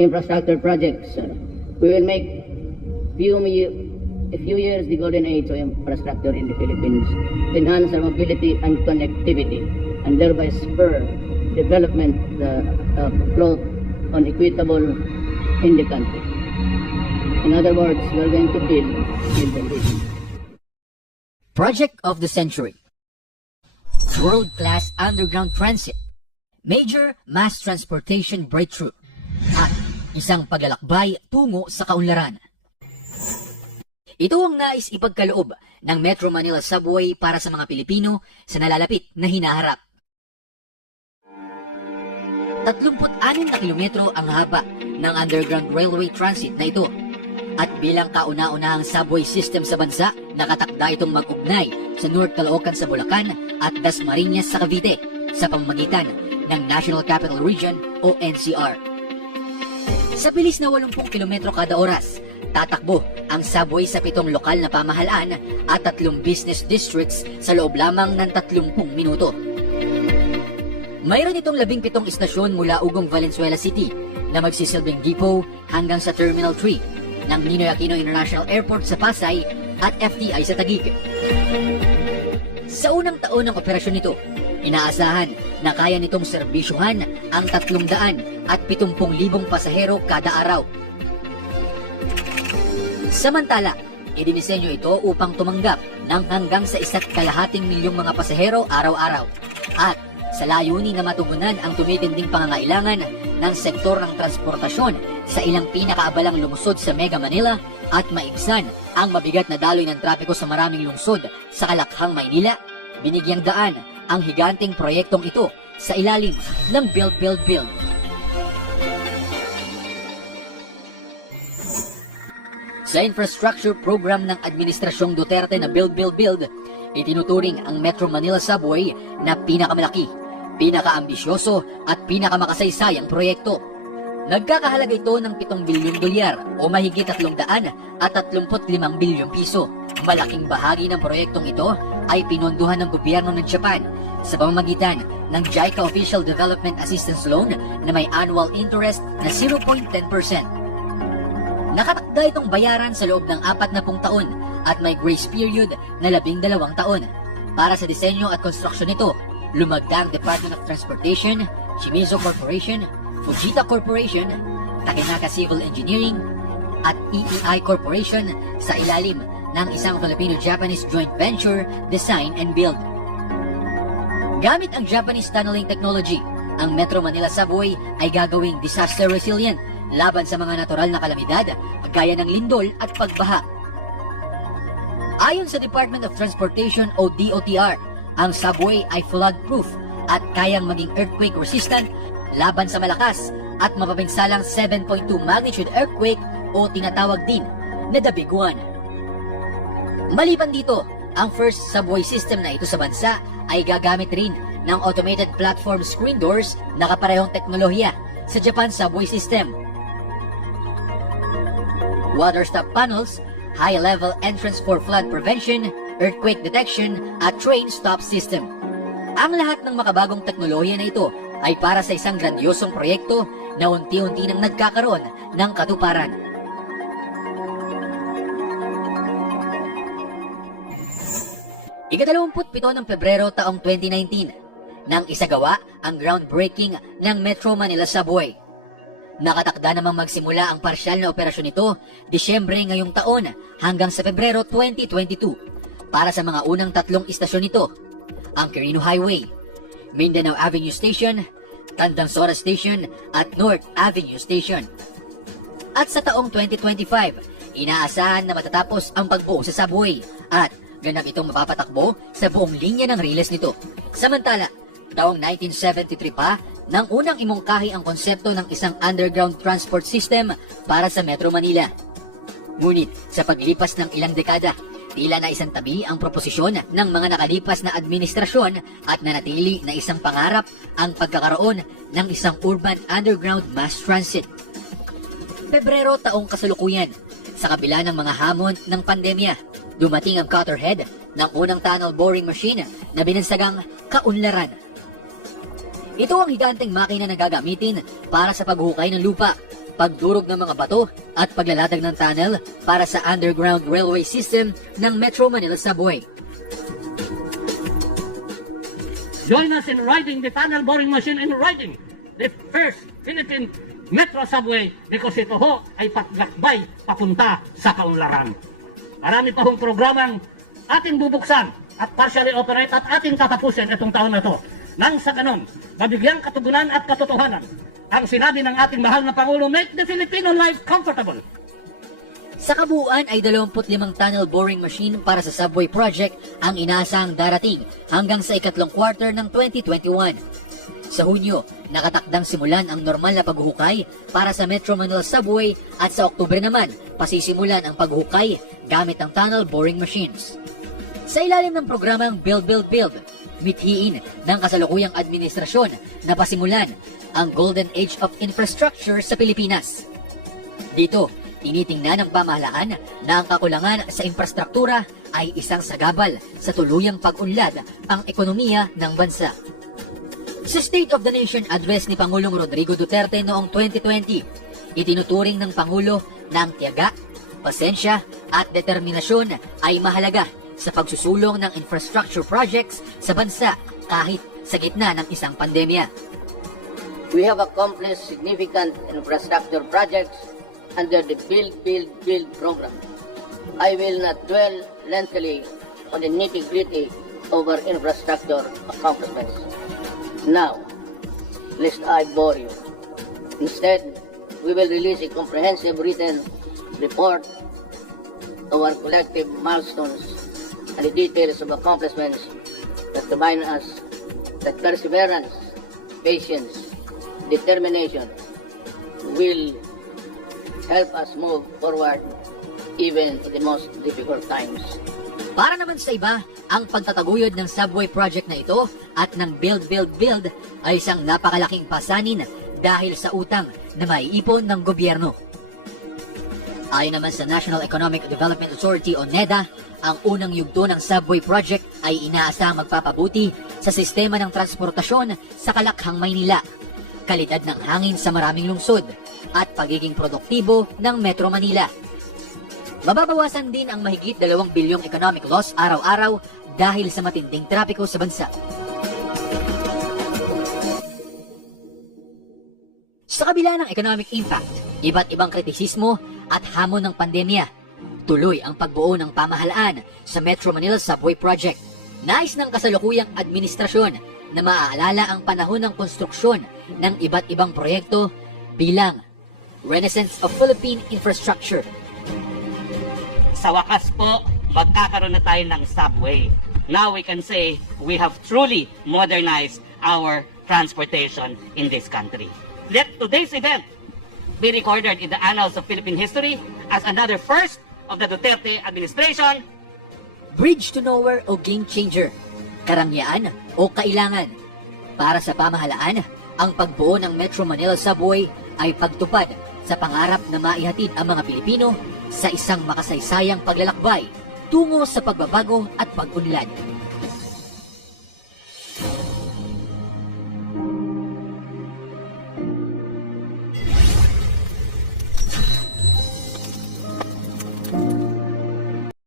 infrastructure projects. We will make a few years the golden age of infrastructure in the Philippines, enhance our mobility and connectivity, and thereby spur development float on equitable in the country. In other words, we are going to build and build. Project of the Century. World-class underground transit. Major mass transportation breakthrough. At isang paglalakbay tungo sa kaunlaran. Ito ang nais ipagkaloob ng Metro Manila Subway para sa mga Pilipino sa nalalapit na hinaharap. 36 na kilometro ang haba ng underground railway transit na ito. At bilang kauna-unahang subway system sa bansa, nakatakda itong mag-ugnay sa North Caloocan sa Bulacan at Dasmariñas sa Cavite sa pamamagitan ng National Capital Region o NCR. Sa bilis na 80 kilometro kada oras, tatakbo ang subway sa 7 lokal na pamahalaan at 3 business districts sa loob lamang ng 30 minuto. Mayroon itong 17 istasyon mula Ugong Valenzuela City na magsisilbing depot hanggang sa Terminal 3 ng Ninoy Aquino International Airport sa Pasay at FTI sa Taguig. Sa unang taon ng operasyon nito, inaasahan na kaya nitong serbisyuhan ang 370,000 pasahero kada araw. Samantala, idinisenyo ito upang tumanggap ng hanggang sa 1.2 milyong mga pasahero araw-araw at sa layunin na matugunan ang tumitinding pangangailangan ng sektor ng transportasyon sa ilang pinakaabalang lungsod sa Mega Manila at maibsan ang mabigat na daloy ng trapiko sa maraming lungsod sa Kalakhang, Maynila, binigyang daan ang higanteng proyektong ito sa ilalim ng Build, Build, Build. Sa infrastructure program ng Administrasyong Duterte na Build, Build, Build, itinuturing ang Metro Manila Subway na pinakamalaki, pinakaambisyoso at pinakamakasaysayang proyekto. Nagkakahalaga ito ng 7 bilyong dolyar o mahigit 335 bilyong piso. Malaking bahagi ng proyektong ito ay pinondohan ng gobyerno ng Japan sa pamamagitan ng JICA Official Development Assistance Loan na may annual interest na 0.10%. Nakatakda itong bayaran sa loob ng 40 taon at may grace period na 12 taon. Para sa disenyo at konstruksyon nito, lumagda ang Department of Transportation, Shimizu Corporation, Fujita Corporation, Takenaka Civil Engineering, at EEI Corporation sa ilalim ng isang Filipino-Japanese joint venture, Design and Build. Gamit ang Japanese tunneling technology, ang Metro Manila Subway ay gagawing disaster resilient laban sa mga natural na kalamidad gaya ng lindol at pagbaha. Ayon sa Department of Transportation o DOTR, ang subway ay flood-proof at kayang maging earthquake resistant laban sa malakas at mapapinsalang 7.2 magnitude earthquake o tinatawag din na the Big One. Maliban dito, ang first subway system na ito sa bansa ay gagamit rin ng automated platform screen doors na kaparehong teknolohiya sa Japan subway system. Water stop panels, high-level entrance for flood prevention, earthquake detection, at train stop system. Ang lahat ng makabagong teknolohiya na ito ay para sa isang grandiosong proyekto na unti-unti nang nagkakaroon ng katuparan. Ika-27 ng Pebrero taong 2019 nang isagawa ang groundbreaking ng Metro Manila Subway. Nakatakda namang magsimula ang parsyal na operasyon nito Disyembre ngayong taon hanggang sa Pebrero 2022 para sa mga unang 3 istasyon nito, ang Quirino Highway, Mindanao Avenue Station, Tandansora Station at North Avenue Station. At sa taong 2025, inaasahan na matatapos ang pagbuo sa subway at ganap itong mapapatakbo sa buong linya ng riles nito. Samantala, taong 1973 pa, nang unang imungkahi ang konsepto ng isang underground transport system para sa Metro Manila. Ngunit sa paglipas ng ilang dekada, tila na isang tabi ang proposisyon ng mga nakalipas na administrasyon at nanatili na isang pangarap ang pagkakaroon ng isang urban underground mass transit. Pebrero taong kasalukuyan, sa kabila ng mga hamon ng pandemya, dumating ang Cutterhead ng unang tunnel boring machine na binansagang Kaunlaran. Ito ang higanteng makina na gagamitin para sa paghukay ng lupa pagdurog ng mga bato at paglalatag ng tunnel para sa underground railway system ng Metro Manila Subway. Join us in riding the tunnel boring machine and riding the first Philippine Metro Subway because ito ho ay paglakbay papunta sa kaunlaran. Marami pa hong programang ating bubuksan at partially operate at ating tatapusin itong taon na to. Nang sa ganon, mabigyang katugunan at katotohanan ang sinabi ng ating mahal na Pangulo, make the Filipino life comfortable. Sa kabuuan ay 25 tunnel boring machine para sa subway project ang inaasahang darating hanggang sa ikatlong quarter ng 2021. Sa Hunyo, nakatakdang simulan ang normal na paghuhukay para sa Metro Manila Subway at sa Oktubre naman, pasisimulan ang paghuhukay gamit ang tunnel boring machines. Sa ilalim ng programang Build, Build, Build, mithiin ng kasalukuyang administrasyon na pasimulan ang Golden Age of Infrastructure sa Pilipinas. Dito, tinitingnan ng pamahalaan na ang kakulangan sa infrastruktura ay isang sagabal sa tuluyang pag-unlad ang ekonomiya ng bansa. Sa State of the Nation address ni Pangulong Rodrigo Duterte noong 2020, itinuturing ng Pangulo na ang tiyaga, pasensya at determinasyon ay mahalaga sa pagsusulong ng infrastructure projects sa bansa kahit sa gitna ng isang pandemya. We have accomplished significant infrastructure projects under the Build, Build, Build program. I will not dwell lengthily on the nitty-gritty of our infrastructure accomplishments. Now, lest I bore you. Instead, we will release a comprehensive written report of our collective milestones and the details of accomplishments that remind us that perseverance, patience, determination will help us move forward even in the most difficult times. Para naman sa iba, ang pagtataguyod ng subway project na ito at ng Build, Build, Build ay isang napakalaking pasanin dahil sa utang na maiipon ng gobyerno. Ayon naman sa National Economic Development Authority o NEDA, ang unang yugto ng subway project ay inaasahang magpapabuti sa sistema ng transportasyon sa Kalakhang, Maynila, kalidad ng hangin sa maraming lungsod, at pagiging produktibo ng Metro Manila. Mababawasan din ang mahigit 2 bilyong economic loss araw-araw dahil sa matinding trapiko sa bansa. Sa kabila ng economic impact, iba't ibang kritisismo at hamon ng pandemya, tuloy ang pagbuo ng pamahalaan sa Metro Manila Subway Project. Nais ng kasalukuyang administrasyon na maaalala ang panahon ng konstruksyon ng iba't ibang proyekto bilang Renaissance of Philippine Infrastructure. Sa wakas po, magkakaroon na tayo ng subway. Now we can say we have truly modernized our transportation in this country. Let today's event be recorded in the annals of Philippine history as another first of the Duterte administration. Bridge to nowhere o game changer, karangyaan o kailangan. Para sa pamahalaan, ang pagbuo ng Metro Manila Subway ay pagtupad sa pangarap na maihatid ang mga Pilipino sa isang makasaysayang paglalakbay tungo sa pagbabago at pag-unlad.